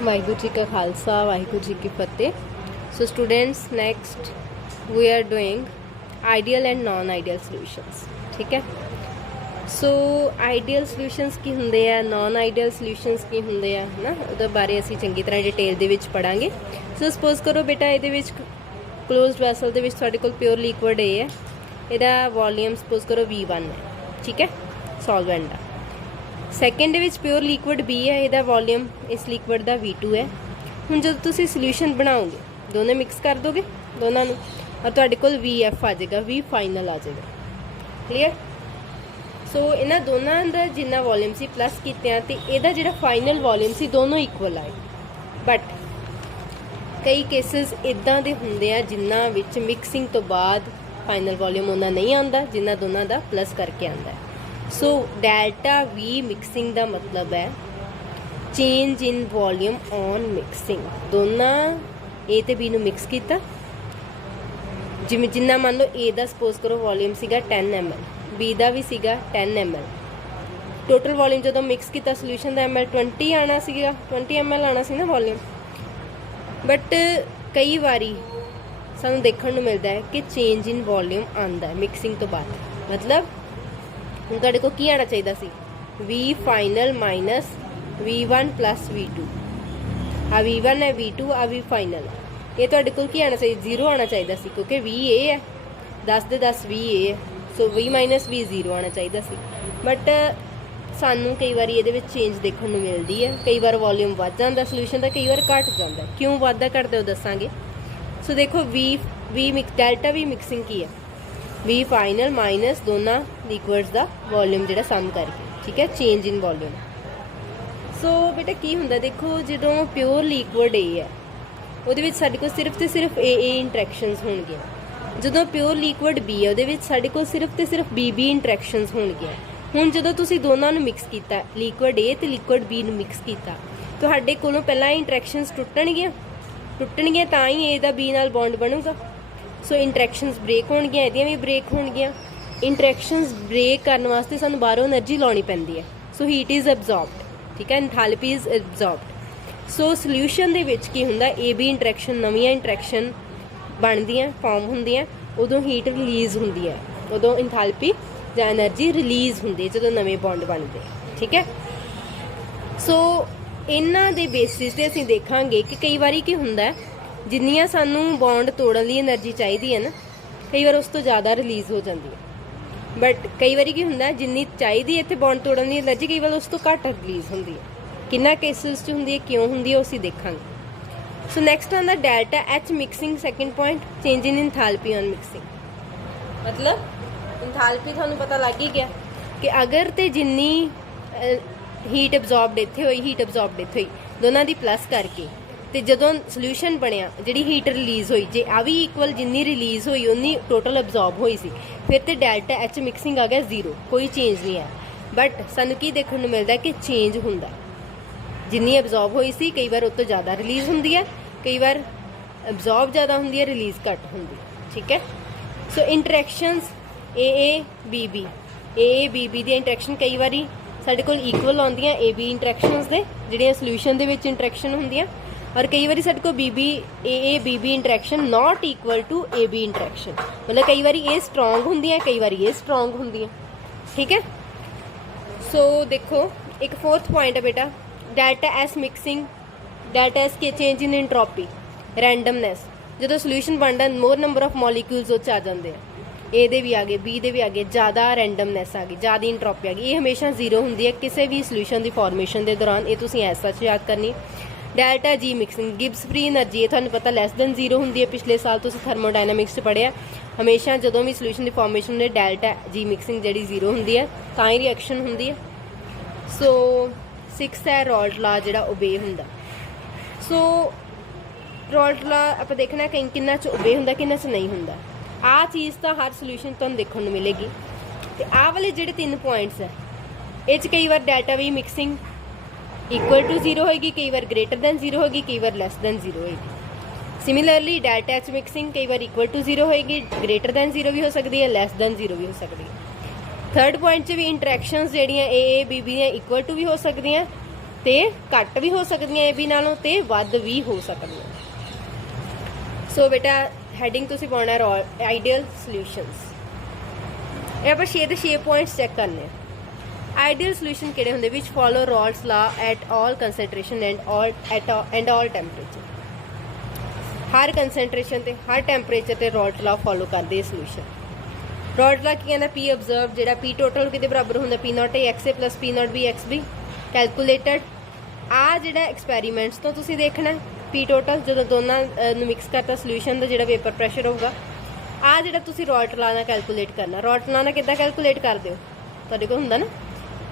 वाहिगुरू जी का खालसा वाहिगुरू जी की फतेह। So students, next we are doing ideal and non ideal solutions. ठीक है। सो आइडियल सॉल्यूशंस की ਹੁੰਦੇ ਆ, नॉन आइडियल सॉल्यूशंस की ਹੁੰਦੇ ਆ, है ना। ਉਹਦੇ ਬਾਰੇ ਅਸੀਂ ਚੰਗੀ ਤਰ੍ਹਾਂ ਡਿਟੇਲ ਦੇ ਵਿੱਚ ਪੜਾਂਗੇ। ਸੋ ਸਪੋਜ਼ ਕਰੋ ਬੇਟਾ ਇਹਦੇ ਵਿੱਚ ਕਲੋਜ਼ਡ ਵੈਸਲ ਦੇ ਵਿੱਚ ਤੁਹਾਡੇ ਕੋਲ ਪਿਓਰ ਲਿਕੁਇਡ A ਹੈ, ਇਹਦਾ ਵੋਲੀਅਮ ਸਪੋਜ਼ ਕਰੋ V1 ਹੈ। ਠੀਕ ਹੈ, ਸੋਲਵੈਂਟ ਦਾ। ਸੈਕਿੰਡ ਦੇ ਵਿੱਚ ਪਿਓਰ ਲਿਕੁਇਡ B ਹੈ, ਇਹਦਾ ਵੋਲੀਅਮ ਇਸ ਲਿਕੁਇਡ ਦਾ V2 ਹੈ। ਹੁਣ ਜਦੋਂ ਤੁਸੀਂ ਸੋਲੂਸ਼ਨ ਬਣਾਓਗੇ, ਦੋਨੇ ਮਿਕਸ ਕਰ ਦੋਗੇ ਦੋਨਾਂ ਨੂੰ, ਔਰ ਤੁਹਾਡੇ ਕੋਲ VF ਆ ਜਾਏਗਾ, V ਫਾਈਨਲ ਆ ਜਾਏਗਾ। ਕਲੀਅਰ। ਸੋ ਇਹਨਾਂ ਦੋਨਾਂ ਦਾ ਜਿੰਨਾ ਵੋਲੀਅਮ ਸੀ ਪਲੱਸ ਕੀਤਿਆਂ ਤੇ ਇਹਦਾ ਜਿਹੜਾ ਫਾਈਨਲ ਵੋਲੀਅਮ ਸੀ ਦੋਨੋਂ ਇਕੁਅਲ ਆਏ। ਬਟ ਕਈ ਕੇਸਿਸ ਇਦਾਂ ਦੇ ਹੁੰਦੇ ਆ ਜਿਨ੍ਹਾਂ ਵਿੱਚ ਮਿਕਸਿੰਗ ਤੋਂ ਬਾਅਦ ਫਾਈਨਲ ਵੋਲੀਅਮ ਉਹਨਾਂ ਨਹੀਂ ਆਉਂਦਾ, ਜਿਨ੍ਹਾਂ ਦੋਨਾਂ ਦਾ ਪਲੱਸ ਕਰਕੇ ਆਉਂਦਾ। ਸੋ ਡੈਲਟਾ V ਮਿਕਸਿੰਗ ਦਾ ਮਤਲਬ ਹੈ change in volume on mixing. ਦੋਨਾਂ A ਤੇ B ਨੂੰ ਮਿਕਸ ਕੀਤਾ, ਜਿਵੇਂ ਜਿੰਨਾ ਮੰਨ ਲਓ A ਦਾ ਸਪੋਜ਼ ਕਰੋ ਵੋਲੀਅਮ ਸੀਗਾ 10 ml, B ਦਾ ਵੀ ਸੀਗਾ 10 ml। ਟੋਟਲ ਵੋਲੀਅਮ ਜਦੋਂ ਮਿਕਸ ਕੀਤਾ ਸੋਲੂਸ਼ਨ ਦਾ ml 20 ਆਣਾ ਸੀਗਾ, 20 ml ਆਣਾ ਸੀ ਨਾ ਵੋਲੀਅਮ। ਬਟ ਕਈ ਵਾਰੀ ਸਾਨੂੰ ਦੇਖਣ ਨੂੰ ਮਿਲਦਾ ਹੈ ਕਿ ਚੇਂਜ ਇਨ ਵੋਲੀਅਮ ਆਉਂਦਾ ਹੈ ਮਿਕਸਿੰਗ ਤੋਂ ਬਾਅਦ। ਮਤਲਬ ਹੁਣ ਤੁਹਾਡੇ ਕੋਲ ਕੀ ਆਣਾ ਚਾਹੀਦਾ ਸੀ, V final minus V1 plus V2। ਆ V1 ਹੈ, V2 ਆ V ਫਾਈਨਲ। ਇਹ ਤੁਹਾਡੇ ਕੋਲ ਕੀ ਆਣਾ ਚਾਹੀਦਾ, 0 ਆਣਾ ਚਾਹੀਦਾ ਸੀ, ਕਿਉਂਕਿ V A ਹੈ, 10 ਦੇ 10 V A ਹੈ। ਸੋ V ਮਾਈਨਸ V 0 ਆਣਾ ਚਾਹੀਦਾ ਸੀ। ਬਟ ਸਾਨੂੰ ਕਈ ਵਾਰੀ ਇਹਦੇ ਵਿੱਚ ਚੇਂਜ ਦੇਖਣ ਨੂੰ ਮਿਲਦੀ ਹੈ। ਕਈ ਵਾਰ ਵੋਲੀਅਮ ਵੱਧ ਜਾਂਦਾ ਸੋਲੂਸ਼ਨ ਦਾ, ਕਈ ਵਾਰ ਘਟ ਜਾਂਦਾ। ਕਿਉਂ ਵੱਧਦਾ ਘਟਦਾ ਉਹ ਦੱਸਾਂਗੇ। ਸੋ ਦੇਖੋ ਡੈਲਟਾ V ਮਿਕਸਿੰਗ ਕੀ ਹੈ, V ਫਾਈਨਲ ਮਾਈਨਸ ਦੋਨਾਂ ਲਿਕੁਇਡਸ ਦਾ ਵੋਲੀਅਮ ਜਿਹੜਾ ਸਮ ਕਰਕੇ। ਠੀਕ ਹੈ, ਚੇਂਜ ਇਨ ਵੋਲੀਅਮ। ਸੋ ਬੇਟਾ ਕੀ ਹੁੰਦਾ, ਦੇਖੋ ਜਦੋਂ ਪਿਓਰ ਲਿਕੁਇਡ A ਹੈ ਉਹਦੇ ਵਿੱਚ ਸਾਡੇ ਕੋਲ ਸਿਰਫ ਤੇ ਸਿਰਫ AA ਇੰਟਰੈਕਸ਼ਨਸ ਹੋਣਗੀਆਂ। ਜਦੋਂ ਪਿਓਰ ਲਿਕੁਇਡ B ਹੈ ਉਹਦੇ ਵਿੱਚ ਸਾਡੇ ਕੋਲ ਸਿਰਫ ਤੇ ਸਿਰਫ BB ਇੰਟਰੈਕਸ਼ਨਸ ਹੋਣਗੀਆਂ। ਹੁਣ ਜਦੋਂ ਤੁਸੀਂ ਦੋਨਾਂ ਨੂੰ ਮਿਕਸ ਕੀਤਾ, ਲਿਕੁਇਡ A ਤੇ ਲਿਕੁਇਡ B ਨੂੰ ਮਿਕਸ ਕੀਤਾ, ਤੁਹਾਡੇ ਕੋਲੋਂ ਪਹਿਲਾਂ ਇੰਟਰੈਕਸ਼ਨਸ ਟੁੱਟਣਗੀਆਂ ਤਾਂ ਹੀ A ਦਾ B ਨਾਲ ਬੌਂਡ ਬਣੂਗਾ। ਸੋ ਇੰਟਰੈਕਸ਼ਨਸ ਬ੍ਰੇਕ ਹੋਣਗੀਆਂ, ਇਹਦੀਆਂ ਵੀ ਬ੍ਰੇਕ ਹੋਣਗੀਆਂ। ਇੰਟਰੈਕਸ਼ਨਸ ਬ੍ਰੇਕ ਕਰਨ ਵਾਸਤੇ ਸਾਨੂੰ ਬਾਹਰੋਂ એનર્ਜੀ ਲਾਉਣੀ ਪੈਂਦੀ ਹੈ। ਸੋ ਹੀਟ ਇਜ਼ ਐਬਜ਼ੌਰਬਡ। ਠੀਕ ਹੈ, ਐਂਥੈਲਪੀ ਇਜ਼ ਐਬਜ਼ੌਰਬਡ। ਸੋ ਸੋਲਿਊਸ਼ਨ ਦੇ ਵਿੱਚ ਕੀ ਹੁੰਦਾ, AB ਇੰਟਰੈਕਸ਼ਨ, ਨਵੀਆਂ ਇੰਟਰੈਕਸ਼ਨ ਬਣਦੀਆਂ, ਫਾਰਮ ਹੁੰਦੀਆਂ, ਉਦੋਂ ਹੀਟ ਰਿਲੀਜ਼ ਹੁੰਦੀ ਹੈ, ਉਦੋਂ ਐਂਥੈਲਪੀ ਜਾਂ એનર્ਜੀ ਰਿਲੀਜ਼ ਹੁੰਦੀ ਹੈ ਜਦੋਂ ਨਵੇਂ ਬੌਂਡ ਬਣਦੇ। ਠੀਕ ਹੈ। ਸੋ ਇਹਨਾਂ ਦੇ ਬੇਸਿਸ 'ਤੇ ਅਸੀਂ ਦੇਖਾਂਗੇ ਕਿ ਕਈ ਵਾਰੀ ਕੀ ਹੁੰਦਾ, ਜਿੰਨੀਆਂ ਸਾਨੂੰ ਬੌਂਡ ਤੋੜਨ ਲਈ એનર્ਜੀ ਚਾਹੀਦੀ ਹੈ ਨਾ, ਕਈ ਵਾਰ ਉਸ ਤੋਂ ਜ਼ਿਆਦਾ ਰਿਲੀਜ਼ ਹੋ ਜਾਂਦੀ ਹੈ। ਬਟ ਕਈ ਵਾਰੀ ਕੀ ਹੁੰਦਾ, ਜਿੰਨੀ ਚਾਹੀਦੀ ਇੱਥੇ ਬੌਂਡ ਤੋੜਨ ਲਈ એનર્ਜੀ, ਕਈ ਵਾਰ ਉਸ ਤੋਂ ਘੱਟ ਰਿਲੀਜ਼ ਹੁੰਦੀ ਹੈ। ਕਿੰਨਾ ਕੇਸਿਸ 'ਚ ਹੁੰਦੀ ਹੈ, ਕਿਉਂ ਹੁੰਦੀ ਹੈ, ਉਹ ਅਸੀਂ ਦੇਖਾਂਗੇ। ਸੋ ਨੈਕਸਟ ਆਉਂਦਾ delta H mixing. Second point, change in enthalpy on mixing. ਮਤਲਬ ਐਂਥੈਲਪੀ ਤੁਹਾਨੂੰ ਪਤਾ ਲੱਗ ਹੀ ਗਿਆ ਕਿ ਅਗਰ ਤੇ ਜਿੰਨੀ ਹੀਟ ਐਬਜ਼ੌਰਬਡ ਇੱਥੇ ਹੋਈ, ਹੀਟ ਐਬਜ਼ੌਰਬਡ ਇੱਥੇ ਹੋਈ, ਦੋਨਾਂ ਦੀ ਪਲੱਸ ਕਰਕੇ, ਤੇ ਜਦੋਂ ਸੋਲੂਸ਼ਨ ਬਣਿਆ ਜਿਹੜੀ ਹੀਟ ਰਿਲੀਜ਼ ਹੋਈ, ਜੇ ਆ ਵੀ ਇਕੁਅਲ, ਜਿੰਨੀ ਰਿਲੀਜ਼ ਹੋਈ ਉਨੀ ਟੋਟਲ ਐਬਜ਼ੌਰਬ ਹੋਈ ਸੀ, ਫਿਰ ਤੇ ਡੈਲਟਾ H ਮਿਕਸਿੰਗ ਆ ਗਿਆ 0, ਕੋਈ ਚੇਂਜ ਨਹੀਂ ਹੈ। ਬਟ ਸਾਨੂੰ ਕੀ ਦੇਖਣ ਨੂੰ ਮਿਲਦਾ ਕਿ ਚੇਂਜ ਹੁੰਦਾ, ਜਿੰਨੀ ਐਬਜ਼ੌਰਬ ਹੋਈ ਸੀ ਕਈ ਵਾਰ ਉਹ ਤੋਂ ਜ਼ਿਆਦਾ ਰਿਲੀਜ਼ ਹੁੰਦੀ ਹੈ, ਕਈ ਵਾਰ ਐਬਜ਼ੌਰਬ ਜ਼ਿਆਦਾ ਹੁੰਦੀ ਹੈ, ਰਿਲੀਜ਼ ਘੱਟ ਹੁੰਦੀ। ਠੀਕ ਹੈ। ਸੋ ਇੰਟਰੈਕਸ਼ਨਸ AA BB ਦੀ ਇੰਟਰੈਕਸ਼ਨ ਕਈ ਵਾਰੀ ਸਾਡੇ ਕੋਲ ਇਕੁਅਲ ਆਉਂਦੀਆਂ AB ਇੰਟਰੈਕਸ਼ਨਸ ਦੇ, ਜਿਹੜੀਆਂ ਸੋਲੂਸ਼ਨ ਦੇ ਵਿੱਚ ਇੰਟਰੈਕਸ਼ਨ ਹੁੰਦੀਆਂ, ਔਰ ਕਈ ਵਾਰੀ ਸਾਡੇ ਕੋਲ AA BB interaction not equal to AB interaction. ਮਤਲਬ ਕਈ ਵਾਰੀ ਇਹ ਸਟਰੋਂਗ ਹੁੰਦੀਆਂ, ਕਈ ਵਾਰੀ ਇਹ ਸਟਰੋਂਗ ਹੁੰਦੀਆਂ। ਠੀਕ ਹੈ। ਸੋ ਦੇਖੋ ਇੱਕ ਫੋਰਥ ਪੁਆਇੰਟ ਹੈ ਬੇਟਾ, delta S mixing. Delta S ਕੀ, ਚੇਂਜ ਇਨ ਐਂਟਰੋਪੀ, ਰੈਂਡਮਨੈਸ। ਜਦੋਂ ਸੋਲੂਸ਼ਨ ਬਣਦਾ, ਮੋਰ ਨੰਬਰ ਆਫ ਮੋਲੀਕਿਊਲਸ ਉਹ 'ਚ ਆ ਜਾਂਦੇ ਆ, A ਦੇ ਵੀ ਆ ਗਏ, B ਦੇ ਵੀ ਆ ਗਏ, ਜ਼ਿਆਦਾ ਰੈਂਡਮਨੈਸ ਆ ਗਈ, ਜ਼ਿਆਦਾ ਐਂਟਰੋਪੀ ਆ ਗਈ। ਇਹ ਹਮੇਸ਼ਾ 0 ਹੁੰਦੀ ਹੈ ਕਿਸੇ ਵੀ ਸੋਲੂਸ਼ਨ ਦੀ ਫਾਰਮੇਸ਼ਨ ਦੇ ਦੌਰਾਨ। ਇਹ ਤੁਸੀਂ ਐਸਾ ਯਾਦ ਕਰਨੀ। Delta G mixing, Gibbs free energy, ਇਹ ਤੁਹਾਨੂੰ ਪਤਾ ਲੈਸ ਦੈਨ 0 ਹੁੰਦੀ ਹੈ। ਪਿਛਲੇ ਸਾਲ ਤੁਸੀਂ ਥਰਮੋਡਾਇਨਾਮਿਕਸ 'ਚ ਪੜ੍ਹਿਆ, ਹਮੇਸ਼ਾ ਜਦੋਂ ਵੀ ਸੋਲੂਸ਼ਨ ਦੀ ਫਾਰਮੇਸ਼ਨ ਹੁੰਦੀ, ਡੈਲਟਾ G ਮਿਕਸਿੰਗ ਜਿਹੜੀ 0 ਹੁੰਦੀ ਹੈ, ਤਾਂ ਹੀ ਰਿਐਕਸ਼ਨ ਹੁੰਦੀ ਹੈ। ਸੋ 6 ਹੈ ਰੌਲਟ ਲਾ, ਜਿਹੜਾ ਓਬੇ ਹੁੰਦਾ। ਸੋ ਰੌਲਟ ਲਾ ਆਪਾਂ ਦੇਖਣਾ ਕਿੰਨਾ 'ਚ ਓਬੇ ਹੁੰਦਾ, ਕਿੰਨਾ 'ਚ ਨਹੀਂ ਹੁੰਦਾ। ਆਹ ਚੀਜ਼ ਤਾਂ ਹਰ ਸੋਲੂਸ਼ਨ ਤੁਹਾਨੂੰ ਦੇਖਣ ਨੂੰ ਮਿਲੇਗੀ। ਤੇ ਆਹ ਵਾਲੇ ਜਿਹੜੇ 3 ਪੁਆਇੰਟਸ ਹੈ, ਇਹ 'ਚ ਕਈ ਵਾਰ delta V mixing equal to 0 ਹੋਏਗੀ, ਕਈ ਵਾਰ ਗ੍ਰੇਟਰ ਦੈਨ 0 ਹੋਏਗੀ, ਕਈ ਵਾਰ ਲੈਸ ਦੈਨ 0 ਹੋਏਗੀ। ਸਿਮਿਲਰਲੀ ਡੈਲਟਾ H ਮਿਕਸਿੰਗ ਕਈ ਵਾਰ ਇਕੁਅਲ ਟੂ 0 ਹੋਏਗੀ, ਗ੍ਰੇਟਰ ਦੈਨ 0 ਵੀ ਹੋ ਸਕਦੀ ਹੈ, ਲੈਸ ਦੈਨ 0 ਵੀ ਹੋ ਸਕਦੀ ਹੈ। ਥਰਡ ਪੁਆਇੰਟ 'ਚ ਵੀ ਇੰਟਰੈਕਸ਼ਨਸ ਜਿਹੜੀਆਂ AA BB ਦੀਆਂ ਇਕੁਅਲ ਟੂ ਵੀ ਹੋ ਸਕਦੀਆਂ, ਤੇ ਘੱਟ ਵੀ ਹੋ ਸਕਦੀਆਂ AB ਨਾਲੋਂ ਤੇ ਵੱਧ ਵੀ ਹੋ ਸਕਦੀਆਂ। ਸੋ ਬੇਟਾ ਹੈਡਿੰਗ ਤੁਸੀਂ ਪਾਉਣਾ ਆਈਡੀਅਲ ਸੋਲੂਸ਼ਨਸ। ਇਹ ਆਪਾਂ 6 ਦੇ 6 ਪੁਆਇੰਟਸ ਚੈੱਕ ਕਰਨੇ ਆ। ਆਈਡੀਅਲ ਸੋਲੂਸ਼ਨ ਕਿਹੜੇ ਹੁੰਦੇ ਵਿਚ follow Raoult's law at all concentration and all temperature. ਹਰ ਕੰਸੈਂਟਰੇਸ਼ਨ ਤੇ ਹਰ ਟੈਂਪਰੇਚਰ ਤੇ ਰੌਲਟ ਲਾ ਫੋਲੋ ਕਰਦੇ ਇਹ ਸੋਲੂਸ਼ਨ। ਰੌਲਟ ਲਾ ਕੀ ਕਹਿੰਦਾ P ਅਬਜ਼ਰਵ ਜਿਹੜਾ P ਟੋਟਲ ਕਿਹਦੇ ਬਰਾਬਰ ਹੁੰਦਾ P note XA + P note B XB calculated. ਆ ਜਿਹੜਾ ਐਕਸਪੈਰੀਮੈਂਟਸ ਤੋਂ ਤੁਸੀਂ ਦੇਖਣਾ P ਟੋਟਲ ਜਦੋਂ ਦੋਨਾਂ ਨੂੰ ਮਿਕਸ ਕਰਤਾ ਸੋਲੂਸ਼ਨ ਦਾ ਜਿਹੜਾ ਵੇਪਰ ਪ੍ਰੈਸ਼ਰ ਹੋਊਗਾ। ਆ ਜਿਹੜਾ ਤੁਸੀਂ ਰੌਲਟ ਲਾ ਨਾਲ ਕੈਲਕੂਲੇਟ ਕਰਨਾ। ਰੌਲਟ ਲਾ ਨਾਲ ਕਿੱਦਾਂ ਕੈਲਕੂਲੇਟ ਕਰਦੇ ਹੋ ਤੁਹਾਡੇ ਕੋਲ ਹੁੰਦਾ ਨਾ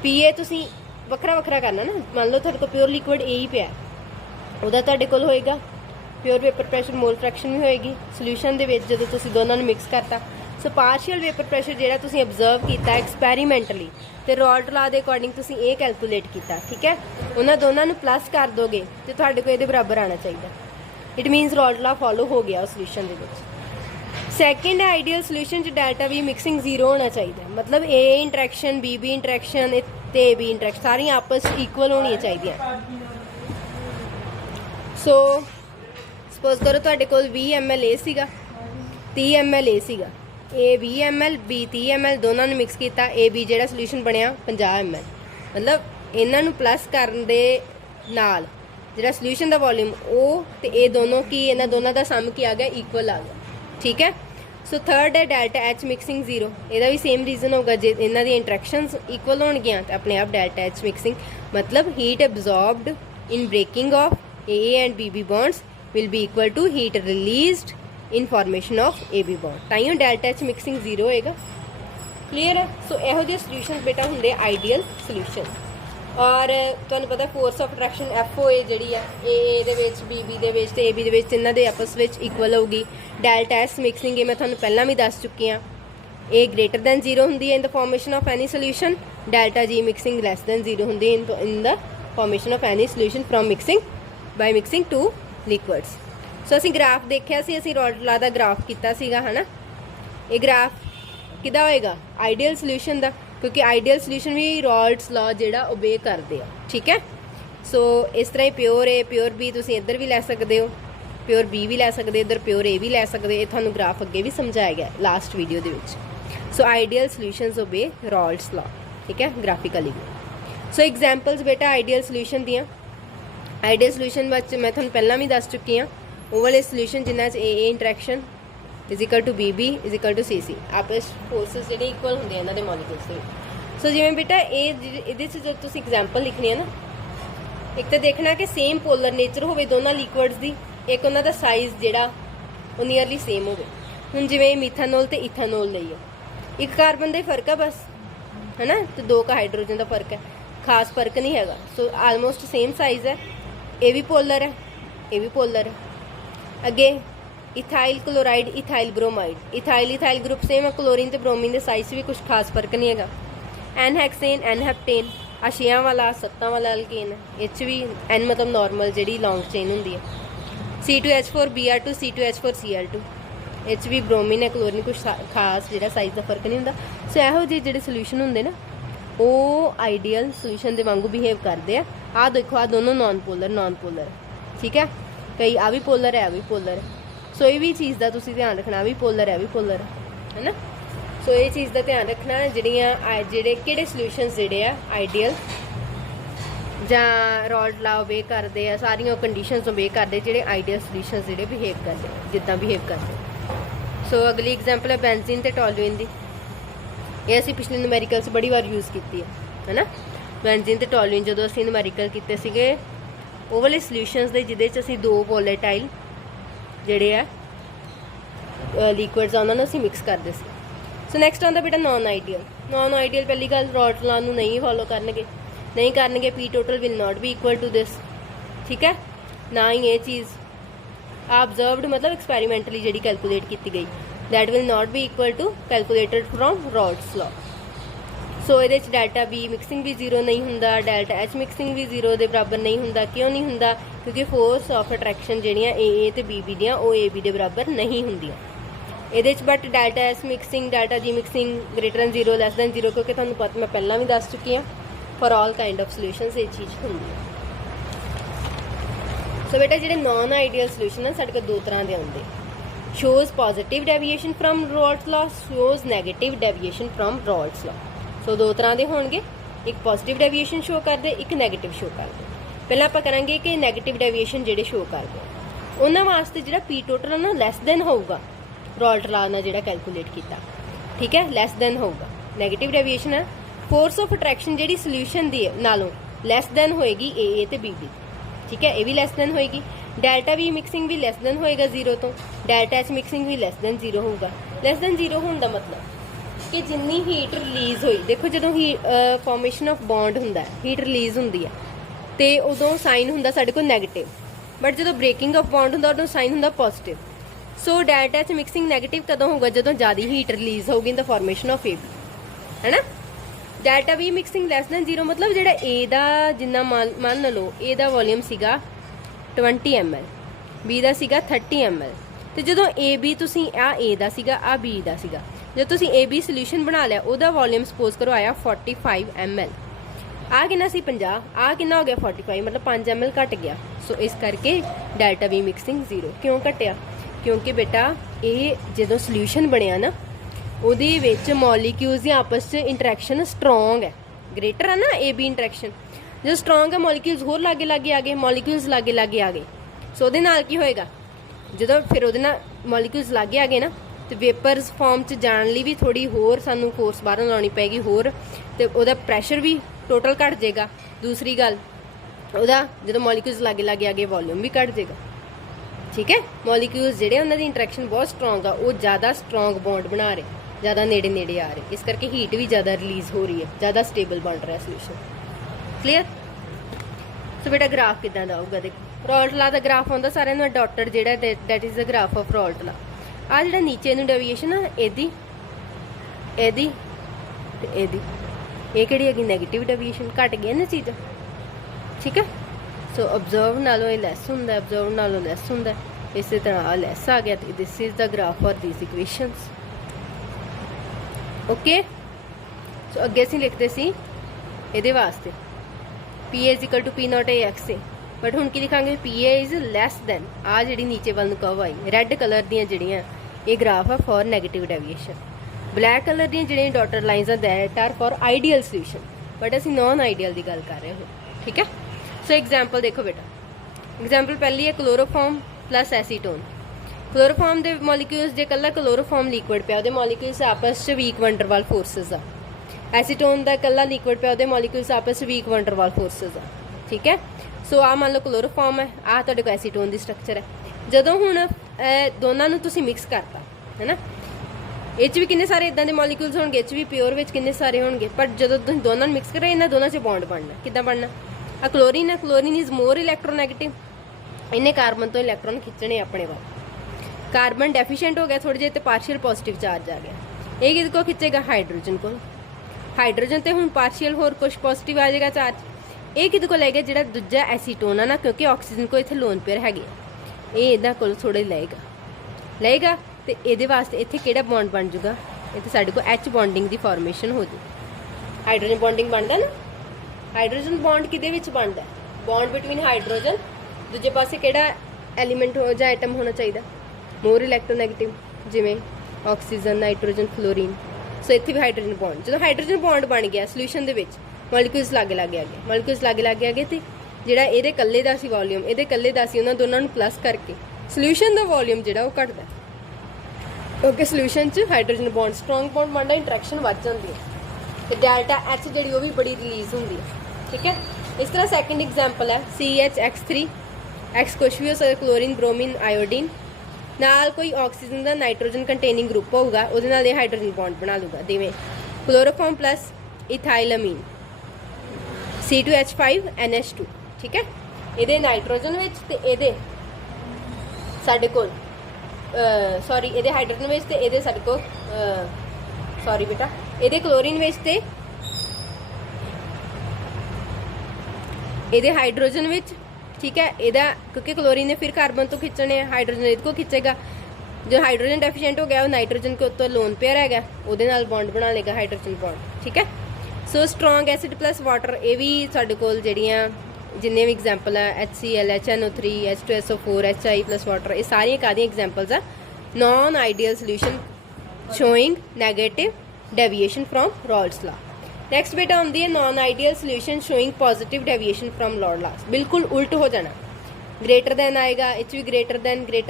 PA ਤੁਸੀਂ ਵੱਖਰਾ ਵੱਖਰਾ ਕਰਨਾ ਨਾ। ਮੰਨ ਲਓ ਤੁਹਾਡੇ ਕੋਲ ਪਿਓਰ ਲਿਕੁਇਡ A ਹੀ ਪਿਆ ਉਹਦਾ ਤੁਹਾਡੇ ਕੋਲ ਹੋਏਗਾ pure vapour pressure mole fraction ਵੀ ਹੋਏਗੀ ਸੋਲੂਸ਼ਨ ਦੇ ਵਿੱਚ ਜਦੋਂ ਤੁਸੀਂ ਦੋਨਾਂ ਨੂੰ ਮਿਕਸ ਕਰਤਾ। ਸੋ ਪਾਰਸ਼ੀਅਲ ਵੇਪਰ ਪ੍ਰੈਸ਼ਰ ਜਿਹੜਾ ਤੁਸੀਂ ਅਬਜ਼ਰਵ ਕੀਤਾ ਐਕਸਪੈਰੀਮੈਂਟਲੀ ਤੇ ਰੌਲਟ ਲਾ ਦੇ ਅਕੋਰਡਿੰਗ ਤੁਸੀਂ ਇਹ ਕੈਲਕੂਲੇਟ ਕੀਤਾ। ਠੀਕ ਹੈ ਉਹਨਾਂ ਦੋਨਾਂ ਨੂੰ ਪਲੱਸ ਕਰ ਦੋਗੇ ਤੇ ਤੁਹਾਡੇ ਕੋਲ ਇਹਦੇ ਬਰਾਬਰ ਆਉਣਾ ਚਾਹੀਦਾ। It means Rowlatt law follow ਹੋ ਗਿਆ ਸੋਲੂਸ਼ਨ ਦੇ ਵਿੱਚ। ਸੈਕਿੰਡ ਹੈ ਆਈਡੀਅਲ ਸੋਲੂਸ਼ਨ 'ਚ ਡੈਲਟਾ ਵੀ ਮਿਕਸਿੰਗ 0 ਹੋਣਾ ਚਾਹੀਦਾ। ਮਤਲਬ A ਇੰਟਰੈਕਸ਼ਨ B ਇੰਟਰੈਕਸ਼ਨ ਤੇ AB ਇੰਟਰੈਕਸ਼ਨ ਸਾਰੀਆਂ ਆਪਸ ਇਕੁਅਲ ਹੋਣੀਆਂ ਚਾਹੀਦੀਆਂ। ਸੋ ਸਪੋਜ਼ ਕਰੋ ਤੁਹਾਡੇ ਕੋਲ 20 ml A ਸੀਗਾ 30 ml A ਸੀਗਾ A 20 ml B 30 ml ਦੋਨਾਂ ਨੂੰ ਮਿਕਸ ਕੀਤਾ AB ਜਿਹੜਾ ਸੋਲੂਸ਼ਨ ਬਣਿਆ 50 ml। ਮਤਲਬ ਇਹਨਾਂ ਨੂੰ ਪਲੱਸ ਕਰਨ ਦੇ ਨਾਲ ਜਿਹੜਾ ਸੋਲੂਸ਼ਨ ਦਾ ਵੋਲਿਊਮ ਉਹ ਤੇ ਇਹ ਦੋਨੋਂ ਕੀ ਇਹਨਾਂ ਦੋਨਾਂ ਦਾ ਸਮ ਕੀ ਆ ਗਿਆ ਇਕੁਅਲ ਆ ਗਿਆ। ਠੀਕ ਹੈ ਸੋ ਥਰਡ ਹੈ ਡੈਲਟਾ H ਮਿਕਸਿੰਗ 0। ਇਹਦਾ ਵੀ ਸੇਮ ਰੀਜ਼ਨ ਹੋਗਾ ਜੇ ਇਹਨਾਂ ਦੀ ਇੰਟਰੈਕਸ਼ਨਸ ਇਕੁਅਲ ਹੋਣਗੀਆਂ ਤਾਂ ਆਪਣੇ ਆਪ ਡੈਲਟਾ H ਮਿਕਸਿੰਗ ਮਤਲਬ heat absorbed in breaking of AA and BB bonds will be equal to heat released in formation of AB bond। ਤਾਂ ਹੀ ਡੈਲਟਾ H ਮਿਕਸਿੰਗ 0 ਹੋਏਗਾ। ਕਲੀਅਰ ਹੈ। ਸੋ ਇਹੋ ਜਿਹੇ ਸੋਲੂਸ਼ਨਸ ਬੇਟਾ ਹੁੰਦੇ ਆਈਡੀਅਲ ਸੋਲੂਸ਼ਨ। ਔਰ ਤੁਹਾਨੂੰ ਪਤਾ ਫੋਰਸ ਆਫ ਅਟਰੈਕਸ਼ਨ FOA ਜਿਹੜੀ ਆ AA ਦੇ ਵਿੱਚ BB ਦੇ ਵਿੱਚ ਤੇ AB ਦੇ ਵਿੱਚ ਇਹਨਾਂ ਦੇ ਆਪਸ ਵਿੱਚ ਇਕੁਅਲ ਹੋਊਗੀ। ਡੈਲਟਾ S ਮਿਕਸਿੰਗ ਇਹ ਮੈਂ ਤੁਹਾਨੂੰ ਪਹਿਲਾਂ ਵੀ ਦੱਸ ਚੁੱਕੀ ਹਾਂ A ਗ੍ਰੇਟਰ ਦੈਨ 0 ਹੁੰਦੀ ਹੈ in the formation of any solution. Delta G mixing less than 0 ਹੁੰਦੀ ਹੈ in the formation of any solution from mixing by mixing two liquids. So ਅਸੀਂ ਗ੍ਰਾਫ ਦੇਖਿਆ ਸੀ ਅਸੀਂ ਰੌਲਟ ਲਾ ਦਾ ਗ੍ਰਾਫ ਕੀਤਾ ਸੀਗਾ ਹੈ ਨਾ। ਇਹ ਗ੍ਰਾਫ ਕਿਹਦਾ ਹੋਏਗਾ ਆਈਡੀਅਲ ਸੋਲੂਸ਼ਨ ਦਾ ਕਿਉਂਕਿ ਆਈਡੀਅਲ ਸੋਲੂਸ਼ਨ ਵੀ ਰੌਲਟਸ ਲਾ ਜਿਹੜਾ ਓਬੇ ਕਰਦੇ ਆ। ਠੀਕ ਹੈ ਸੋ ਇਸ ਤਰ੍ਹਾਂ ਹੀ ਪਿਓਰ A ਪਿਓਰ B ਤੁਸੀਂ ਇੱਧਰ ਵੀ ਲੈ ਸਕਦੇ ਹੋ ਪਿਓਰ B ਵੀ ਲੈ ਸਕਦੇ ਇੱਧਰ ਪਿਓਰ A ਵੀ ਲੈ ਸਕਦੇ। ਇਹ ਤੁਹਾਨੂੰ ਗ੍ਰਾਫ ਅੱਗੇ ਵੀ ਸਮਝਾਇਆ ਗਿਆ ਲਾਸਟ ਵੀਡੀਓ ਦੇ ਵਿੱਚ। ਸੋ ਆਈਡੀਅਲ ਸੋਲੂਸ਼ਨਸ ਓਬੇ ਰੌਲਟਸ ਲਾ। ਠੀਕ ਹੈ ਗ੍ਰਾਫਿਕਲੀ ਵੀ। ਸੋ ਐਗਜ਼ਾਮਪਲਸ ਬੇਟਾ ਆਈਡੀਅਲ ਸੋਲੂਸ਼ਨ ਦੀਆਂ। ਆਈਡੀਅਲ ਸੋਲੂਸ਼ਨ ਵਿੱਚ ਮੈਂ ਤੁਹਾਨੂੰ ਪਹਿਲਾਂ ਵੀ ਦੱਸ ਚੁੱਕੀ ਹਾਂ ਉਹ ਵਾਲੇ ਸੋਲੂਸ਼ਨ ਜਿਨ੍ਹਾਂ 'ਚ AA ਇੰਟਰੈਕਸ਼ਨ = BB = CC ਆਪਸ ਫੋਰਸਿਸ ਜਿਹੜੇ ਇਕੁਅਲ ਹੁੰਦੇ ਆ ਇਹਨਾਂ ਦੇ ਮੋਲੀਕਿਊਲਸ ਦੇ। ਸੋ ਜਿਵੇਂ ਬੇਟਾ ਇਹਦੇ 'ਚ ਜਦ ਤੁਸੀਂ ਐਗਜ਼ਾਮਪਲ ਲਿਖਣੀ ਹੈ ਨਾ ਇੱਕ ਤਾਂ ਦੇਖਣਾ ਕਿ ਸੇਮ ਪੋਲਰ ਨੇਚਰ ਹੋਵੇ ਦੋਨਾਂ ਲਿਕੁਇਡਸ ਦੀ ਇੱਕ ਉਹਨਾਂ ਦਾ ਸਾਈਜ਼ ਜਿਹੜਾ ਉਹ ਨੀਅਰਲੀ ਸੇਮ ਹੋਵੇ। ਹੁਣ ਜਿਵੇਂ ਮਿਥਾਨੋਲ ਤੇ ਇਥਾਨੋਲ ਲਈ ਹੈ ਇੱਕ ਕਾਰਬਨ ਦਾ ਹੀ ਫਰਕ ਆ ਬਸ ਹੈ ਨਾ ਤੇ 2 ਹਾਈਡਰੋਜਨ ਦਾ ਫਰਕ ਹੈ ਖਾਸ ਫਰਕ ਨਹੀਂ ਹੈਗਾ। ਸੋ ਆਲਮੋਸਟ ਸੇਮ ਸਾਈਜ਼ ਹੈ ਇਹ ਵੀ ਪੋਲਰ ਹੈ ਇਹ ਵੀ ਪੋਲਰ ਹੈ। ਅੱਗੇ ਇਥਾਈਲ ਕਲੋਰਾਈਡ ਇਥਾਈਲ ਬ੍ਰੋਮਾਈਡ ਇਥਾਈਲ ਗਰੁੱਪ ਸੇਮ ਹੈ ਕਲੋਰੀਨ ਤੇ ਬ੍ਰੋਮੀਨ ਦੇ ਸਾਈਜ਼ ਵੀ ਕੁਝ ਖਾਸ ਫਰਕ ਨਹੀਂ ਹੈਗਾ। ਐਨਹੈਕਸੇਨ ਐਨਹੈਪਟੇਨ ਆ 6 ਵਾਲਾ 7 ਵਾਲਾ ਅਲਕੇਨ ਇਹ 'ਚ ਵੀ N ਮਤਲਬ ਨਾਰਮਲ ਜਿਹੜੀ ਲੌਂਗ ਚੇਨ ਹੁੰਦੀ ਹੈ। C2H4Br2 C2H4Cl2 ਇਹ 'ਚ ਵੀ ਬ੍ਰੋਮੀਨ ਹੈ ਕਲੋਰੀਨ ਕੁਝ ਖਾਸ ਜਿਹੜਾ ਸਾਈਜ਼ ਦਾ ਫਰਕ ਨਹੀਂ ਹੁੰਦਾ। ਸੋ ਇਹੋ ਜਿਹੇ ਜਿਹੜੇ ਸੋਲੂਸ਼ਨ ਹੁੰਦੇ ਨਾ ਉਹ ਆਈਡੀਅਲ ਸੋਲੂਸ਼ਨ ਦੇ ਵਾਂਗੂ ਬਿਹੇਵ ਕਰਦੇ ਆ। ਆਹ ਦੇਖੋ ਆ ਦੋਨੋਂ ਨੌਨ ਪੋਲਰ ਠੀਕ ਹੈ ਕਈ ਆ ਵੀ ਪੋਲਰ ਹੈ ਆ ਵੀ ਪੋਲਰ ਹੈ। ਸੋ ਇਹ ਵੀ ਚੀਜ਼ ਦਾ ਤੁਸੀਂ ਧਿਆਨ ਰੱਖਣਾ ਵੀ ਪੋਲਰ ਹੈ ਵੀ ਪੋਲਰ ਹੈ ਨਾ। ਸੋ ਇਹ ਚੀਜ਼ ਦਾ ਧਿਆਨ ਰੱਖਣਾ ਜਿਹੜੇ ਕਿਹੜੇ ਸੋਲੂਸ਼ਨਸ ਜਿਹੜੇ ਆ ਆਈਡੀਅਲ ਜਾਂ ਰੌਲਟ ਲਾ ਓਬੇ ਕਰਦੇ ਆ ਸਾਰੀਆਂ ਕੰਡੀਸ਼ਨਸ ਓਬੇ ਕਰਦੇ ਜਿਹੜੇ ਆਈਡੀਅਲ ਸੋਲੂਸ਼ਨਸ ਜਿਹੜੇ ਬਿਹੇਵ ਕਰਦੇ ਜਿੱਦਾਂ ਬਿਹੇਵ ਕਰਦੇ। ਸੋ ਅਗਲੀ ਐਗਜ਼ਾਮਪਲ ਹੈ ਬੈਂਜ਼ੀਨ ਤੇ ਟੋਲੂਇਨ ਦੀ। ਇਹ ਅਸੀਂ ਪਿਛਲੇ ਨੂਮੈਰੀਕਲ 'ਚ ਬੜੀ ਵਾਰ ਯੂਜ਼ ਕੀਤੀ ਹੈ ਨਾ। ਬੈਂਜ਼ੀਨ ਤੇ ਟੋਲੂਇਨ ਜਦੋਂ ਅਸੀਂ ਨੂਮੈਰੀਕਲ ਕੀਤੇ ਸੀਗੇ ਉਹ ਵਾਲੇ ਸੋਲੂਸ਼ਨਸ ਦੇ ਜਿਹਦੇ 'ਚ ਅਸੀਂ 2 ਵੋਲੇਟਾਈਲ ਜਿਹੜੇ ਆ ਲਿਕੁਇਡਸ ਉਹਨਾਂ ਨੂੰ ਅਸੀਂ ਮਿਕਸ ਕਰਦੇ ਸੀ। ਸੋ ਨੈਕਸਟ ਆਉਂਦਾ ਬੇਟਾ ਨੌਨ ਆਈਡੀਅਲ ਪਹਿਲੀ ਗੱਲ ਰੌਲਟ ਲਾ ਨੂੰ ਨਹੀਂ ਫੋਲੋ ਕਰਨਗੇ P total will not be equal to this. ਠੀਕ ਹੈ ਨਾ ਹੀ ਇਹ ਚੀਜ਼ ਆਬਜ਼ਰਵਡ ਮਤਲਬ ਐਕਸਪੈਰੀਮੈਂਟਲੀ ਜਿਹੜੀ ਕੈਲਕੂਲੇਟ ਕੀਤੀ ਗਈ that will not be equal to calculated from Raoult's law। ਸੋ ਇਹਦੇ 'ਚ ਡੈਲਟਾ B ਮਿਕਸਿੰਗ ਵੀ 0 ਨਹੀਂ ਹੁੰਦਾ ਡੈਲਟਾ H ਮਿਕਸਿੰਗ ਵੀ 0 ਦੇ ਬਰਾਬਰ ਨਹੀਂ ਹੁੰਦਾ। ਕਿਉਂ ਨਹੀਂ ਹੁੰਦਾ ਕਿਉਂਕਿ ਫੋਰਸ ਆਫ ਅਟਰੈਕਸ਼ਨ ਜਿਹੜੀਆਂ AA ਤੇ BB ਦੀਆਂ ਉਹ AB ਦੇ ਬਰਾਬਰ ਨਹੀਂ ਹੁੰਦੀਆਂ ਇਹਦੇ 'ਚ। But delta S mixing delta G mixing > 0 lace than 0 ਕਿਉਂਕਿ ਤੁਹਾਨੂੰ ਪਤਾ ਮੈਂ ਪਹਿਲਾਂ ਵੀ ਦੱਸ ਚੁੱਕੀ ਹਾਂ ਫॉर ਆਲ ਕਾइंड ਆਫ ਸੋਲੂਸ਼ਨਸ ਇਹ ਚੀਜ਼ ਹੁੰਦੀ ਹੈ। ਸੋ ਬੇਟਾ ਜਿਹੜੇ ਨॉन ਆਈਡੀਅਲ ਸੋਲੂਸ਼ਨ ਹੈ ਸਾਡੇ ਕੋਲ ਦੋ ਤਰ੍ਹਾਂ ਦੇ ਆਉਂਦੇ, shows positive deviation from Raoult's law, shows negative deviation from Raoult's law. So ਦੋ ਤਰ੍ਹਾਂ ਦੇ ਹੋਣਗੇ, ਇੱਕ ਪੋਜ਼ਿਟਿਵ ਡੈਵੀਏਸ਼ਨ ਸ਼ੋ ਕਰਦੇ, ਇੱਕ ਨੈਗੇਟਿਵ ਸ਼ੋ ਕਰਦੇ। ਪਹਿਲਾਂ ਆਪਾਂ ਕਰਾਂਗੇ ਕਿ ਨੈਗੇਟਿਵ ਡੈਵੀਏਸ਼ਨ ਜਿਹੜੇ ਸ਼ੋ ਕਰਦੇ ਉਹਨਾਂ ਵਾਸਤੇ ਜਿਹੜਾ ਪੀ ਟੋਟਲ ਨਾ ਲੈਸ ਦੈਨ ਹੋਊਗਾ ਰੋਲਟ ਲਾ ਨਾਲ ਜਿਹੜਾ ਕੈਲਕੂਲੇਟ ਕੀਤਾ, ਠੀਕ ਹੈ, ਲੈਸ ਦੈਨ ਹੋਊਗਾ। ਨੈਗੇਟਿਵ ਡੈਵੀਏਸ਼ਨ ਹੈ ਫੋਰਸ ਆਫ ਅਟਰੈਕਸ਼ਨ ਜਿਹੜੀ ਸੋਲੂਸ਼ਨ ਦੀ ਨਾਲੋਂ ਲੈਸ ਦੈਨ ਹੋਏਗੀ ਏ ਤੇ ਬੀ, ਠੀਕ ਹੈ, ਇਹ ਵੀ ਲੈਸ ਦੈਨ ਹੋਏਗੀ। ਡੈਲਟਾ ਵੀ ਮਿਕਸਿੰਗ ਵੀ ਲੈਸ ਦੈਨ ਹੋਏਗਾ 0 ਤੋਂ, ਡੈਲਟਾ ਐਚ ਮਿਕਸਿੰਗ ਵੀ ਲੈਸ ਦੈਨ 0 ਹੋਊਗਾ। ਲੈਸ ਦੈਨ 0 ਹੋਣ ਦਾ ਮਤਲਬ ਕਿ ਜਿੰਨੀ ਹੀਟ ਰਿਲੀਜ਼ ਹੋਈ, ਦੇਖੋ ਜਦੋਂ ਹੀ ਫਾਰਮੇਸ਼ਨ ਆਫ ਬੌਂਡ ਹੁੰਦਾ, ਹੀਟ ਰਿਲੀਜ਼ ਹੁੰਦੀ ਹੈ ਤੇ ਉਦੋਂ ਸਾਈਨ ਹੁੰਦਾ ਸਾਡੇ ਕੋਲ ਨੈਗੇਟਿਵ, ਬਟ ਜਦੋਂ ਬ੍ਰੇਕਿੰਗ ਆਫ ਬੌਂਡ ਹੁੰਦਾ ਉਦੋਂ ਸਾਈਨ ਹੁੰਦਾ ਪੋਜ਼ਿਟਿਵ। ਸੋ ਡੈਲਟਾ ਐਚ ਮਿਕਸਿੰਗ ਨੈਗੇਟਿਵ ਕਦੋਂ ਹੋਊਗਾ, ਜਦੋਂ ਜ਼ਿਆਦਾ ਹੀਟ ਰਿਲੀਜ਼ ਹੋਊਗੀ ਇਨ ਦਾ ਫਾਰਮੇਸ਼ਨ ਆਫ ਏ ਬੀ, ਹੈ ਨਾ। ਡੈਲਟਾ ਵੀ ਮਿਕਸਿੰਗ ਲੈਸ ਦੈਨ 0 ਮਤਲਬ ਜਿਹੜਾ ਏ ਦਾ ਜਿੰਨਾ ਮੰਨ ਲਓ ਏ ਦਾ ਵੋਲੀਅਮ ਸੀਗਾ 20 ml, ਬੀ ਦਾ ਸੀਗਾ 30 ml, ਤੇ ਜਦੋਂ ਏ ਬੀ ਤੁਸੀਂ ਆ ਏ ਦਾ ਸੀਗਾ ਆ ਬੀ ਦਾ ਸੀਗਾ, ਜਦੋਂ ਤੁਸੀਂ ਏ ਬੀ ਸੋਲੂਸ਼ਨ ਬਣਾ ਲਿਆ ਉਹਦਾ ਵੋਲੀਅਮ ਸਪੋਜ਼ ਕਰੋ ਆਇਆ 45 ml, ਆ ਕਿੰਨਾ ਸੀ 50, ਆ ਕਿੰਨਾ ਹੋ ਗਿਆ 45, ਮਤਲਬ 5 ml ਘਟ ਗਿਆ। ਸੋ ਇਸ ਕਰਕੇ ਡੈਲਟਾ ਵੀ ਮਿਕਸਿੰਗ 0 ਕਿਉਂ ਘਟਿਆ, ਕਿਉਂਕਿ ਬੇਟਾ ਇਹ ਜਦੋਂ ਸੋਲੂਸ਼ਨ ਬਣਿਆ ਨਾ ਉਹਦੇ ਵਿੱਚ ਮੋਲੀਕਿਊਲਸ ਦੀ ਆਪਸ 'ਚ ਇੰਟਰੈਕਸ਼ਨ ਸਟਰੋਂਗ ਹੈ, ਗ੍ਰੇਟਰ ਹੈ ਨਾ ਏ ਬੀ ਇੰਟਰੈਕਸ਼ਨ, ਜਦੋਂ ਸਟਰੋਂਗ ਹੈ ਮੋਲੀਕਿਊਲਸ ਹੋਰ ਲਾਗੇ ਲਾਗੇ ਆ ਗਏ, ਮੋਲੀਕਿਊਲਸ ਲਾਗੇ ਲਾਗੇ ਆ ਗਏ। ਸੋ ਉਹਦੇ ਨਾਲ ਕੀ ਹੋਏਗਾ, ਜਦੋਂ ਫਿਰ ਉਹਦੇ ਨਾਲ ਮੋਲੀਕਿਊਲਸ ਲਾਗੇ ਆ ਗਏ ਨਾ ਤੇ ਵੇਪਰਸ ਫਾਰਮ 'ਚ ਜਾਣ ਲਈ ਵੀ ਥੋੜੀ ਹੋਰ ਸਾਨੂੰ ਫੋਰਸ ਬਾਹਰੋਂ ਲਾਉਣੀ ਪਏਗੀ ਹੋਰ, ਤੇ ਉਹਦਾ ਪ੍ਰੈਸ਼ਰ ਵੀ ਟੋਟਲ ਘਟ ਜਾਏਗਾ। ਦੂਸਰੀ ਗੱਲ ਉਹਦਾ ਜਦੋਂ ਮੋਲੀਕਿਊਲਸ ਲਾਗੇ ਲਾਗੇ ਆ ਗਏ ਵੋਲਿਊਮ ਵੀ ਘਟ ਜਾਏਗਾ, ਠੀਕ ਹੈ। ਮੋਲੀਕਿਊਲਸ ਜਿਹੜੇ ਉਹਨਾਂ ਦੀ ਇੰਟਰੈਕਸ਼ਨ ਬਹੁਤ ਸਟਰੋਂਗ ਆ, ਉਹ ਜ਼ਿਆਦਾ ਸਟਰੋਂਗ ਬੌਂਡ ਬਣਾ ਰਹੇ, ਜ਼ਿਆਦਾ ਨੇੜੇ ਨੇੜੇ ਆ ਰਹੇ, ਇਸ ਕਰਕੇ ਹੀਟ ਵੀ ਜ਼ਿਆਦਾ ਰਿਲੀਜ਼ ਹੋ ਰਹੀ ਹੈ, ਜ਼ਿਆਦਾ ਸਟੇਬਲ ਬਣ ਰਿਹਾ ਸੋਲੂਸ਼ਨ। ਕਲੀਅਰ। ਸੋ ਬੇਟਾ ਗ੍ਰਾਫ ਕਿੱਦਾਂ ਦਾ ਆਊਗਾ, ਦੇਖੋ ਰੋਲਟ ਲਾ ਦਾ ਗ੍ਰਾਫ ਆਉਂਦਾ ਸਾਰਿਆਂ ਨੂੰ, ਡਾਟਰ ਜਿਹੜਾ that is the graph of Rowlatt ਲਾ। ਆ ਜਿਹੜਾ ਨੀਚੇ ਨੂੰ ਡੈਵੀਏਸ਼ਨ ਆ ਇਹਦੀ ਇਹਦੀ ਤੇ ਇਹਦੀ, ਇਹ ਕਿਹੜੀ ਹੈਗੀ ਨੈਗੇਟਿਵ ਡੈਵੀਏਸ਼ਨ, ਘਟ ਗਿਆ ਨਾ ਚੀਜ਼, ਠੀਕ ਹੈ। ਸੋ ਅਬਜ਼ਰਵ ਨਾਲੋਂ ਇਹ ਲੈਸ ਹੁੰਦਾ, ਅਬਜ਼ਰਵ ਨਾਲੋਂ ਲੈਸ ਹੁੰਦਾ, ਇਸੇ ਤਰ੍ਹਾਂ ਆ ਲੈਸ ਆ ਗਿਆ ਤੇ this is the graph for these equations. Okay, so ਅੱਗੇ ਅਸੀਂ ਲਿਖਦੇ ਸੀ ਇਹਦੇ ਵਾਸਤੇ PA = P0 AXA, ਬਟ ਹੁਣ ਕੀ ਲਿਖਾਂਗੇ PA ਇਜ਼ ਲੈਸ ਦੈਨ, ਆ ਜਿਹੜੀ ਨੀਚੇ ਵੱਲ ਨੂੰ ਕਰਵ ਆਈ ਰੈੱਡ ਕਲਰ ਦੀਆਂ ਜਿਹੜੀਆਂ ਇਹ ਗ੍ਰਾਫ ਆ for negative deviation, black colour ਦੀਆਂ ਜਿਹੜੀਆਂ ਡਾਟਰ ਲਾਈਨਸ ਆ that R for ideal solution, but ਅਸੀਂ ਨॉन ਆਈਡੀਅਲ ਦੀ ਗੱਲ ਕਰ ਰਹੇ ਹਾਂ, ਠੀਕ ਹੈ। ਸੋ ਐਗਜ਼ਾਮਪਲ ਦੇਖੋ ਬੇਟਾ, ਐਗਜ਼ਾਮਪਲ ਪਹਿਲੀ ਹੈ ਕਲੋਰੋਫਾਰਮ ਪਲੱਸ ਐਸੀਟੋਨ। ਕਲੋਰੋਫਾਰਮ ਦੇ ਮੋਲੀਕਿਊਲਸ ਜੇ ਕੱਲਾ ਕਲੋਰੋਫਾਰਮ ਲਿਕੁਇਡ ਪਿਆ ਉਹਦੇ ਮੋਲੀਕਿਊਲਸ ਆਪਸ 'ਚ ਵੀਕ ਵੰਡਰਵਾਲ ਫੋਰਸਿਸ ਆ, ਐਸੀਟੋਨ ਦਾ ਕੱਲਾ ਲਿਕੁਇਡ ਪਿਆ ਉਹਦੇ ਮੋਲੀਕਿਊਲਸ ਆਪਸ 'ਚ ਵੀਕ ਵੰਡਰਵਾਲ ਫੋਰਸਿਸ ਆ, ਠੀਕ ਹੈ। ਸੋ ਆ ਮੰਨ ਲਓ ਕਲੋਰੋਫਾਰਮ ਹੈ, ਆ ਤੁਹਾਡੇ ਕੋਲ ਐਸੀਟੋਨ ਦੀ ਸਟਰਕਚਰ ਹੈ। ਜਦੋਂ ਹੁਣ ਦੋਨਾਂ ਨੂੰ ਤੁਸੀਂ ਮਿਕਸ ਕਰਤਾ ਹੈ ਨਾ, ਇਹ 'ਚ ਵੀ ਕਿੰਨੇ ਸਾਰੇ ਇਦਾਂ ਦੇ ਮੋਲੀਕਿਊਲਸ ਹੋਣਗੇ, ਇਹ 'ਚ ਵੀ ਪਿਓਰ ਵਿੱਚ ਕਿੰਨੇ ਸਾਰੇ ਹੋਣਗੇ, ਪਰ ਜਦੋਂ ਤੁਸੀਂ ਦੋਨਾਂ ਨੂੰ ਮਿਕਸ ਕਰਾਂ ਇਹਨਾਂ ਦੋਨਾਂ 'ਚ ਬੌਂਡ ਬਣਨਾ, ਕਿੱਦਾਂ ਬਣਨਾ, ਆ ਕਲੋਰੀਨ ਹੈ, ਕਲੋਰੀਨ ਇਜ਼ ਮੋਰ ਇਲੈਕਟ੍ਰੋਨੈਗੇਟਿਵ, ਇਹਨੇ ਕਾਰਬਨ ਤੋਂ ਇਲੈਕਟ੍ਰੋਨ ਖਿੱਚਣੇ ਆਪਣੇ ਵੱਲ, ਕਾਰਬਨ ਡੈਫੀਸ਼ੀਐਂਟ ਹੋ ਗਿਆ ਥੋੜੇ ਜਿਹੇ ਤੇ ਪਾਰਸ਼ੀਅਲ ਪੋਜ਼ਿਟਿਵ ਚਾਰਜ ਆ ਗਿਆ, ਇਹ ਕਿਹਦੇ ਕੋਲ ਖਿੱਚੇਗਾ ਹਾਈਡਰੋਜਨ ਕੋਲ, ਹਾਈਡਰੋਜਨ ਤੇ ਹੁਣ ਪਾਰਸ਼ੀਅਲ ਹੋਰ ਕੁਝ ਪੋਜ਼ਿਟਿਵ ਆ ਜਾਏਗਾ ਚਾਰਜ, ਇਹ ਕਿਹਦੇ ਕੋਲ ਲੈਗਾ ਜਿਹੜਾ ਦੂਜਾ ਐਸੀਟੋਨ ਆ ਨਾ, ਕਿਉਂਕਿ ਆਕਸੀਜਨ ਕੋਲ ਇੱਥੇ ਲੋਨ ਪੇਅਰ ਹੈਗੇ, ਇਹ ਇਹਨਾਂ ਕੋਲ ਥੋੜੇ ਲਏਗਾ ਤੇ ਇਹਦੇ ਵਾਸਤੇ ਇੱਥੇ ਕਿਹੜਾ ਬੌਂਡ ਬਣ ਜਾਊਗਾ, ਇੱਥੇ ਸਾਡੇ ਕੋਲ H ਬੌਂਡਿੰਗ ਦੀ ਫਾਰਮੇਸ਼ਨ ਹੋ ਜੂ, ਹਾਈਡਰੋਜਨ ਬੌਂਡਿੰਗ ਬਣਦਾ ਨਾ, ਹਾਈਡਰੋਜਨ ਬੌਂਡ ਕਿਹਦੇ ਵਿੱਚ ਬਣਦਾ, ਬੌਂਡ ਬਿਟਵੀਨ ਹਾਈਡਰੋਜਨ, ਦੂਜੇ ਪਾਸੇ ਕਿਹੜਾ ਐਲੀਮੈਂਟ ਹੋ ਜਾਂ ਆਈਟਮ ਹੋਣਾ ਚਾਹੀਦਾ ਮੋਰ ਇਲੈਕਟ੍ਰੋਨੈਗੇਟਿਵ, ਜਿਵੇਂ ਆਕਸੀਜਨ, ਨਾਈਟ੍ਰੋਜਨ, ਫਲੋਰੀਨ। ਸੋ ਇੱਥੇ ਵੀ ਹਾਈਡਰੋਜਨ ਬੌਂਡ, ਜਦੋਂ ਹਾਈਡਰੋਜਨ ਬੌਂਡ ਬਣ ਗਿਆ ਸੋਲੂਸ਼ਨ ਦੇ ਵਿੱਚ ਮੋਲੀਕਿਊਲਸ ਲਾਗੇ ਲਾਗੇ ਆ ਗਏ, ਮੋਲੀਕਿਊਲਸ ਲਾਗੇ ਲਾਗੇ ਆ ਗਏ ਤੇ ਜਿਹੜਾ ਇਹਦੇ ਕੱਲੇ ਦਾ ਸੀ ਵੋਲੀਅਮ, ਇਹਦੇ ਕੱਲੇ ਦਾ ਸੀ, ਉਹਨਾਂ ਦੋਨਾਂ ਨੂੰ ਪਲੱਸ ਕਰਕੇ ਸੋਲੂਸ਼ਨ ਦਾ ਵੋਲੀਅਮ ਜਿਹੜਾ ਉਹ ਘਟਦਾ, ਕਿਉਂਕਿ ਸੋਲੂਸ਼ਨ 'ਚ ਹਾਈਡਰੋਜਨ ਬੌਂਡ ਸਟਰੋਂਗ ਬੌਂਡ ਬਣਦਾ, ਇੰਟਰੈਕਸ਼ਨ ਵੱਧ ਜਾਂਦੀ ਹੈ ਤੇ ਡੈਲਟਾ H ਜਿਹੜੀ ਉਹ ਵੀ ਬੜੀ ਰਿਲੀਜ਼ ਹੁੰਦੀ ਹੈ, ਠੀਕ ਹੈ। ਇਸ ਤਰ੍ਹਾਂ ਸੈਕਿੰਡ ਐਗਜ਼ਾਮਪਲ ਹੈ CHX3, X ਕੁਛ ਵੀ ਹੋ ਸਕਦਾ, ਕਲੋਰੀਨ, ਬ੍ਰੋਮੀਨ, ਆਇਓਡੀਨ, ਨਾਲ ਕੋਈ ਆਕਸੀਜਨ ਦਾ ਨਾਈਟ੍ਰੋਜਨ ਕੰਟੇਨਿੰਗ ਗਰੁੱਪ ਹੋਊਗਾ, ਉਹਦੇ ਨਾਲ ਇਹ ਹਾਈਡਰੋਜਨ ਬੌਂਡ ਬਣਾ ਲੂਗਾ, ਜਿਵੇਂ ਕਲੋਰੋਫਾਰਮ ਪਲੱਸ ਇਥਾਈਲਮੀਨ C2H5NH2, ਠੀਕ ਹੈ। ਇਹਦੇ ਨਾਈਟ੍ਰੋਜਨ ਵਿੱਚ ਤੇ ਇਹਦੇ ਸਾਡੇ ਕੋਲ ਇਹਦੇ ਹਾਈਡਰੋਜਨ ਵਿੱਚ ਤੇ ਇਹਦੇ ਸਾਡੇ ਕੋਲ ਬੇਟਾ ਇਹਦੇ ਕਲੋਰੀਨ ਵਿੱਚ ਤੇ ਇਹਦੇ ਹਾਈਡਰੋਜਨ ਵਿੱਚ, ਠੀਕ ਹੈ। ਇਹਦਾ ਕਿਉਂਕਿ ਕਲੋਰੀਨ ਨੇ ਫਿਰ ਕਾਰਬਨ ਤੋਂ ਖਿੱਚਣੇ ਆ, ਹਾਈਡਰੋਜਨ ਇਹਦੇ ਕੋਲ ਖਿੱਚੇਗਾ, ਜੋ ਹਾਈਡਰੋਜਨ ਡੈਫੀਸ਼ੀਐਂਟ ਹੋ ਗਿਆ ਉਹ ਨਾਈਟ੍ਰੋਜਨ ਕੇ ਉੱਤੇ ਲੋਨ ਪੇਅਰ ਹੈਗਾ, ਉਹਦੇ ਨਾਲ ਬੌਂਡ ਬਣਾ ਲੇਗਾ ਹਾਈਡਰੋਜਨ ਬੌਂਡ, ਠੀਕ ਹੈ। ਸੋ ਸਟਰੋਂਗ ਐਸਿਡ ਪਲੱਸ ਵਾਟਰ, ਇਹ ਵੀ ਸਾਡੇ ਕੋਲ ਜਿਹੜੀਆਂ जिन्ने भी एग्जाम्पल है HCl HNO3 H2SO4 HI plus water, ये सारियां कादियां एग्जाम्पल्स है non ideal solution showing negative deviation from Rawls law. Next बेटा आती है non ideal solution showing positive deviation from Rawls law. बिल्कुल उल्ट हो जाना, ग्रेटर दैन आएगा, H V greater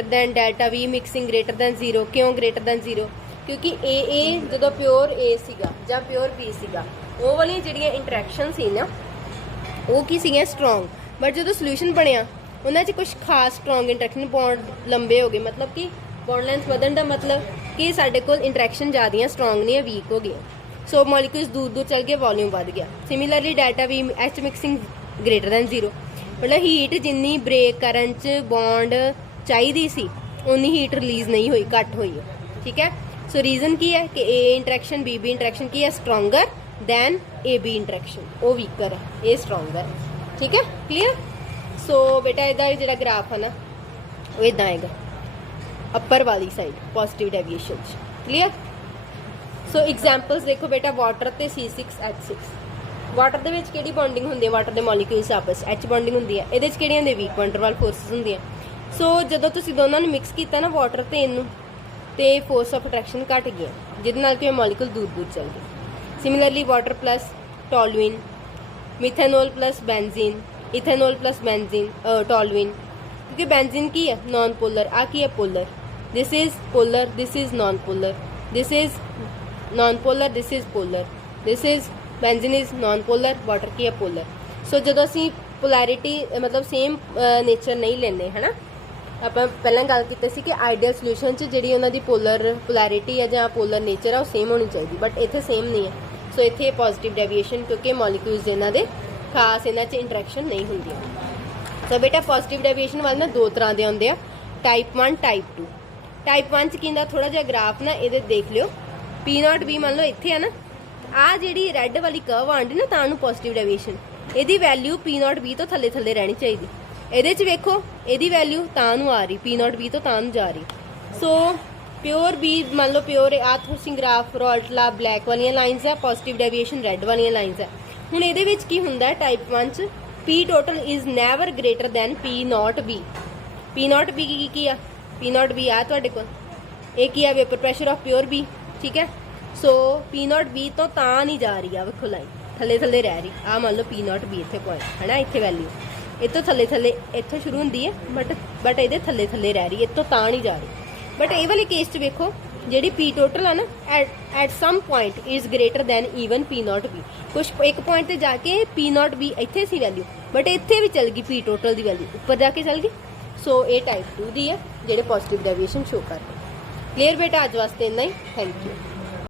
than delta we mixing greater than 0। क्यों ग्रेटर दैन 0? क्योंकि ए जो प्योर ए सीगा ਜਾਂ प्योर बी सीगा ਉਹ ਵਾਲੀਆਂ ਜਿਹੜੀਆਂ ਇੰਟਰੈਕਸ਼ਨ ਸੀ ਨਾ ਉਹ ਕੀ ਸੀਗੀਆਂ ਸਟਰੋਂਗ, ਬਟ ਜਦੋਂ ਸੋਲੂਸ਼ਨ ਬਣਿਆ ਉਹਨਾਂ 'ਚ ਕੁਝ ਖਾਸ ਸਟਰੋਂਗ ਇੰਟਰੈਕਸ਼ਨ ਬੌਂਡ ਲੰਬੇ ਹੋ ਗਏ, ਮਤਲਬ ਕਿ ਬੌਂਡ ਲੈਂਥ ਵਧਣ ਦਾ ਮਤਲਬ ਕਿ ਸਾਡੇ ਕੋਲ ਇੰਟਰੈਕਸ਼ਨ ਜ਼ਿਆਦੀਆਂ ਸਟਰੋਂਗ ਨਹੀਂ ਹੈ, ਵੀਕ ਹੋ ਗਈਆਂ। ਸੋ ਮੋਲੀਕਿਊਲਸ ਦੂਰ ਦੂਰ ਚਲ ਗਏ, ਵੋਲਿਊਮ ਵੱਧ ਗਿਆ। Similarly delta V H mixing greater then 0, ਮਤਲਬ ਹੀਟ ਜਿੰਨੀ ਬ੍ਰੇਕ ਕਰਨ 'ਚ ਬੌਂਡ ਚਾਹੀਦੀ ਸੀ ਉਨੀ ਹੀਟ ਰਿਲੀਜ਼ ਨਹੀਂ ਹੋਈ, ਘੱਟ ਹੋਈ ਹੈ। ਠੀਕ ਹੈ, ਸੋ ਰੀਜ਼ਨ ਕੀ ਹੈ ਕਿ ए इंट्रैक्शन बी इंट्रैक्शन की है स्ट्रोंगर दैन AB इंट्रैक्शन, वो वीकर है, ये स्ट्रोंगर है। ठीक है, क्लीयर। सो बेटा इहदा जिहड़ा ग्राफ है ना वो इदां आएगा अपर वाली साइड पॉजिटिव डेविएशन। क्लीयर। सो एग्जाम्पल्स देखो बेटा, वाटर ते C6H6। वाटर दे विच किहड़ी बॉन्डिंग हुंदी है? वाटर दे मॉलीक्यूल्स आपस H बॉन्डिंग हुंदी है, इहदे च किहड़ियां हुंदियां? वीक वैन डर वाल फोर्सेस हुंदियां। सो जदों तुसीं दोनां नूं मिक्स कीता ना वाटर ते इनू ते फोर्स ऑफ अट्रैक्शन घट गया, जिहदे नाल कि मॉलीक्यूल दूर दूर चल गए। Similarly water plus toluene, methanol plus benzene, ethanol plus benzene toluene, क्योंकि बेंजीन की है नॉन पोलर, आ की है polar. This is polar, this is non polar, this is non polar, this is polar, this is benzene is non polar, water की है polar. सो जदों असीं polarity मतलब सेम नेचर नहीं लेने है ना, ਆਪਾਂ ਪਹਿਲਾਂ ਗੱਲ ਕੀਤੀ ਸੀ ਕਿ ਆਈਡੀਅਲ ਸੋਲੂਸ਼ਨ 'ਚ ਜਿਹੜੀ ਉਹਨਾਂ ਦੀ ਪੋਲੈਰਿਟੀ ਹੈ ਜਾਂ ਪੋਲਰ ਨੇਚਰ ਆ ਉਹ ਸੇਮ ਹੋਣੀ ਚਾਹੀਦੀ, ਬਟ ਇੱਥੇ ਸੇਮ ਨਹੀਂ ਹੈ। ਸੋ ਇੱਥੇ ਪੋਜ਼ਿਟਿਵ ਡੈਵੀਏਸ਼ਨ, ਕਿਉਂਕਿ ਮੋਲੀਕਿਊਲਸ ਇਹਨਾਂ ਦੇ ਖਾਸ ਇਹਨਾਂ 'ਚ ਇੰਟਰੈਕਸ਼ਨ ਨਹੀਂ ਹੁੰਦੀਆਂ। ਸੋ ਬੇਟਾ ਪੋਜ਼ਿਟਿਵ ਡੈਵੀਏਸ਼ਨ ਵਾਲੇ ਨਾ ਦੋ ਤਰ੍ਹਾਂ ਦੇ ਆਉਂਦੇ ਆ, ਟਾਈਪ 1 ਟਾਈਪ 2। ਟਾਈਪ 1 'ਚ ਕੀ ਹੁੰਦਾ, ਥੋੜਾ ਜਿਹਾ ਗ੍ਰਾਫ ਨਾ ਇਹਦੇ ਦੇਖ ਲਿਓ, P0B ਮੰਨ ਲਓ ਇੱਥੇ ਆ ਨਾ, ਆਹ ਜਿਹੜੀ ਰੈੱਡ ਵਾਲੀ ਕਰਵ ਆਉਂਦੀ ਨਾ ਤਾਂ ਨੂੰ ਪੋਜ਼ਿਟਿਵ ਡੈਵੀਏਸ਼ਨ, ਇਹਦੀ ਵੈਲਿਊ P0B ਤੋਂ ਥੱਲੇ ਥੱਲੇ ਰਹਿਣੀ ਚਾਹੀਦੀ। ਇਹਦੇ 'ਚ ਵੇਖੋ ਇਹਦੀ ਵੈਲਿਊ ਤਾਂ ਨੂੰ ਆ ਰਹੀ, P0B ਤੋਂ ਤਾਂ ਨੂੰ ਜਾ ਰਹੀ। ਸੋ प्योर बी मान लो प्योर आर्थोसिंग ग्राफ रॉल्ट ला ब्लैक वाली लाइन्स है, पॉजिटिव डेविएशन रेड वाली लाइन्स है। हुण इहदे विच की हुंदा है टाइप 1 च P total is never greater than P0B। P0B की आ P0B आ तुहाडे कोल, ये की है vapour pressure of pure B. ठीक है, सो P0B तो तां नहीं जा रही है, वेखो लाइन थले थले रह रही आ, मान लो P0B इत्थे पॉइंट है ना, इत्थे वैल्यू इतों थले थले इत्थों शुरू होंदी है, बट इहदे थले थले रह रही, इतों तां नहीं जा रही। बट ये वाले केस च वेखो जी P टोटल है ना at some point is greater than even P0B। कुछ एक पॉइंट ते जाके P0B इत्थे सी वैल्यू, बट इत्थे भी चल गई P टोटल की वैल्यू ऊपर जाके चल गई। सो ये टाइप 2 दी है, जेडे पॉजिटिव डेविएशन शो कर रहे। क्लीयर बेटा, अज वास्ते इन्ना ही, थैंक यू।